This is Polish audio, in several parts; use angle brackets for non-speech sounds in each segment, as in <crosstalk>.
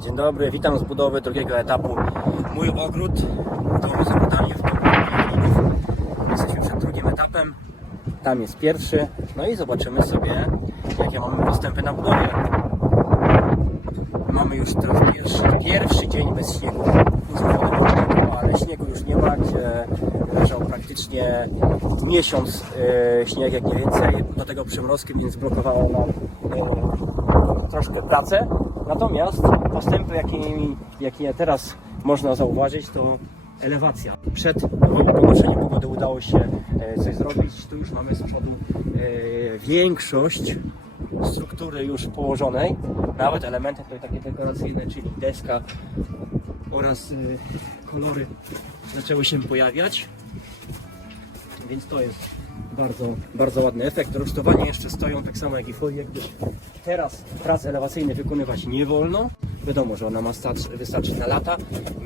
Dzień dobry, witam z budowy drugiego etapu. Mój ogród, domu z ogrodami w domu. Jesteśmy przed drugim etapem. Tam jest pierwszy. No i zobaczymy sobie, jakie mamy postępy na budowie. Mamy już teraz pierwszy, pierwszy dzień bez śniegu. Ale śniegu już nie ma, gdzie leżał praktycznie miesiąc e, śnieg, jak nie więcej. Do tego przymrozkiem, więc blokowało nam e, troszkę pracę. Natomiast postępy, jakie, jakie teraz można zauważyć, to elewacja. Przed pogorzeniem pogody udało się e, coś zrobić. Tu już mamy z przodu e, większość struktury już położonej. Nawet elementy tutaj takie dekoracyjne, czyli deska oraz y, kolory zaczęły się pojawiać. Więc to jest bardzo, bardzo ładny efekt. Rusztowania jeszcze stoją tak samo jak i folie, teraz prac elewacyjnych wykonywać nie wolno. Wiadomo, że ona ma stać, wystarczyć na lata,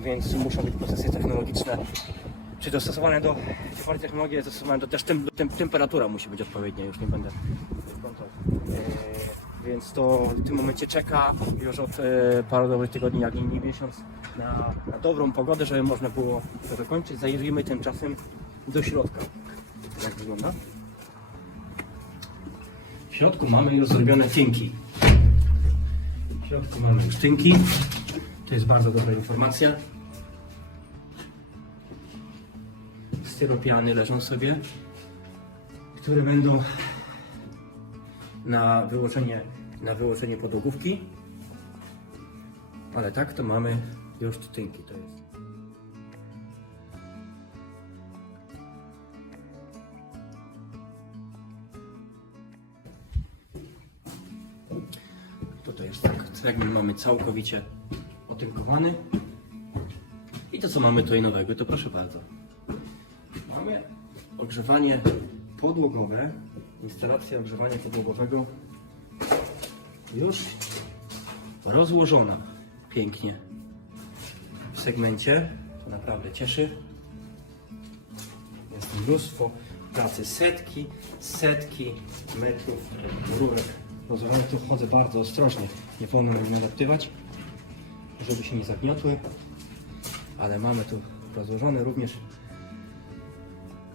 więc muszą być procesy technologiczne czy dostosowane do czy bardziej technologie dostosowane do też tem, tem, temperatura musi być odpowiednia, już nie będę. E, więc to w tym momencie czeka już od e, paru dobrych tygodni, jak nie miesiąc na, na dobrą pogodę, żeby można było to dokończyć. Zajrzyjmy tymczasem do środka. Jak wygląda? W środku mamy już zrobione tynki. W środku mamy już tynki. To jest bardzo dobra informacja. styropiany leżą sobie, które będą na wyłożenie, na wyłożenie podłogówki. Ale tak to mamy już tynki to jest. Tutaj jest tak, cegły mamy całkowicie otynkowany. I to co mamy tutaj nowego, to proszę bardzo. Mamy ogrzewanie podłogowe, instalacja ogrzewania podłogowego już rozłożona pięknie w segmencie. To naprawdę cieszy. Jest mnóstwo pracy, setki, setki metrów rurek rozłożonych. Tu wchodzę bardzo ostrożnie, nie wolno mnie nadeptywać, żeby się nie zagniotły, ale mamy tu rozłożone również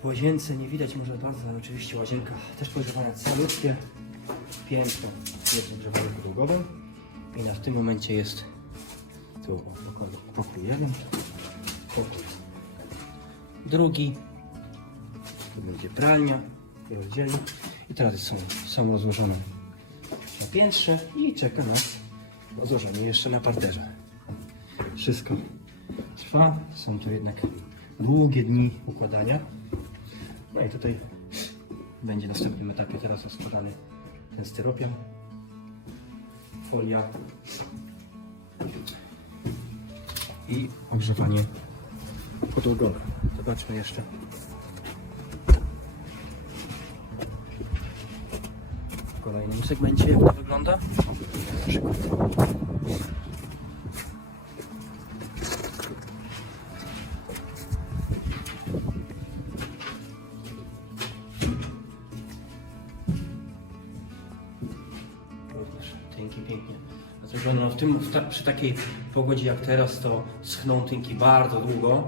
w łazience nie widać może bardzo, ale oczywiście łazienka też podgrzewana calutkie. Piękno jest ogrzewanie podłogowym. I na w tym momencie jest tu pokój, jeden, pokój drugi. Tu będzie pralnia i. I teraz są, są rozłożone piętrze i czeka nas rozłożenie jeszcze na parterze. Wszystko trwa. Są to jednak długie dni układania. No i tutaj będzie w następnym etapie teraz rozkładany ten styropian, folia i ogrzewanie podłogowe. Zobaczmy jeszcze. Kolejnym segmencie jak to wygląda. Na przykład. Tynki pięknie zrobione. No w tym, w ta, przy takiej pogodzie jak teraz to schną tynki bardzo długo.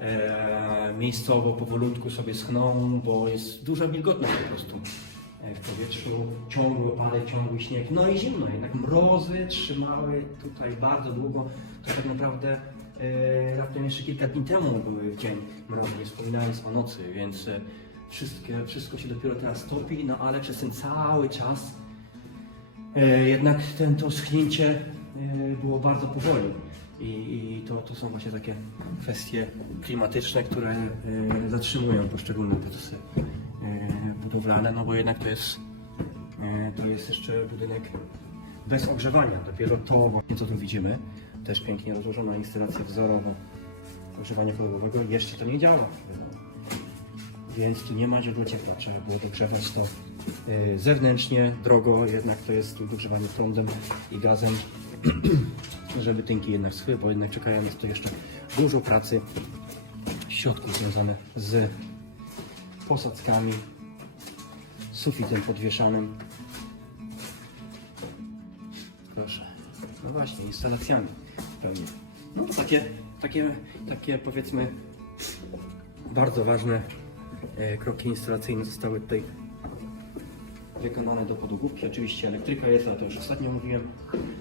E, miejscowo powolutku sobie schną, bo jest duża wilgotność po prostu w powietrzu, ciągły opadek, ciągły śnieg, no i zimno, jednak mrozy trzymały tutaj bardzo długo, to tak naprawdę e, raptem jeszcze kilka dni temu były w dzień mrozy, nie wspominając o nocy, więc e, wszystko się dopiero teraz topi, no ale przez ten cały czas E, jednak ten, to schnięcie e, było bardzo powoli. I, i to, to są właśnie takie kwestie klimatyczne, które e, zatrzymują poszczególne procesy. e, budowlane, no bo jednak to jest, e, to jest jeszcze budynek bez ogrzewania. Dopiero to właśnie co tu widzimy, też pięknie rozłożona instalacja wzorowa ogrzewania podłogowego, jeszcze to nie działa. Więc tu nie ma źródła ciepła, trzeba było dogrzewać to y, zewnętrznie, drogo, jednak to jest dogrzewanie prądem i gazem, <clears throat> żeby tynki jednak schły, bo jednak czekają nas tu jeszcze dużo pracy w środku związane z posadzkami, sufitem podwieszanym. Proszę. No właśnie, instalacjami pewnie. No to takie, takie, takie powiedzmy bardzo ważne e, kroki instalacyjne zostały tutaj wykonane do podłogówki. Oczywiście elektryka jest, ale to już ostatnio mówiłem.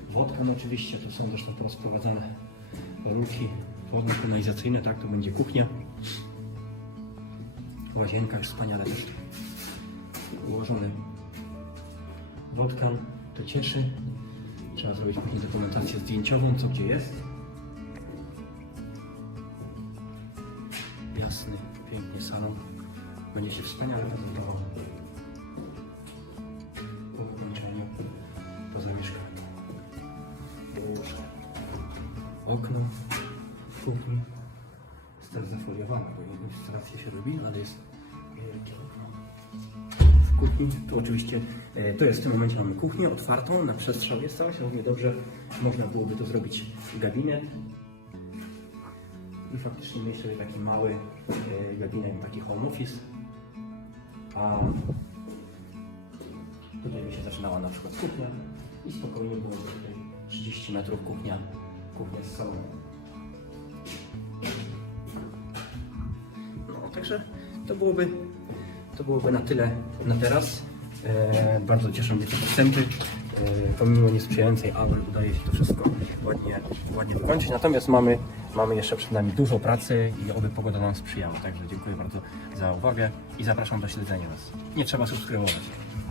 Wodka no oczywiście, tu są zresztą porozprowadzane rurki wodno-kanalizacyjne, tak, tu będzie kuchnia. Łazienka już wspaniale też ułożony wodkan, to cieszy. Trzeba zrobić później dokumentację zdjęciową, co gdzie jest. Jasny, pięknie salon. Będzie się wspaniale prezentował po wykończeniu, po zamieszkaniu. Okno kuchni. Jest teraz zafoliowane, bo jedną instalację się robi, ale jest w kuchni. Tu oczywiście, e, to jest w tym momencie mamy kuchnię otwartą, na przestrzał jest cała równie dobrze. Można byłoby to zrobić gabinet. I faktycznie mieć sobie taki mały e, gabinet, taki home office. A tutaj by się zaczynała na przykład kuchnia i spokojnie byłoby tutaj 30 metrów kuchnia, kuchnia z salonem. No, także to byłoby, to byłoby na tyle na teraz. E, bardzo cieszą mnie te postępy. E, pomimo niesprzyjającej ały udaje się to wszystko ładnie, ładnie wykończyć. Natomiast mamy, mamy jeszcze przed nami dużo pracy i oby pogoda nam sprzyjała. Także dziękuję bardzo za uwagę i zapraszam do śledzenia nas. Nie trzeba subskrybować.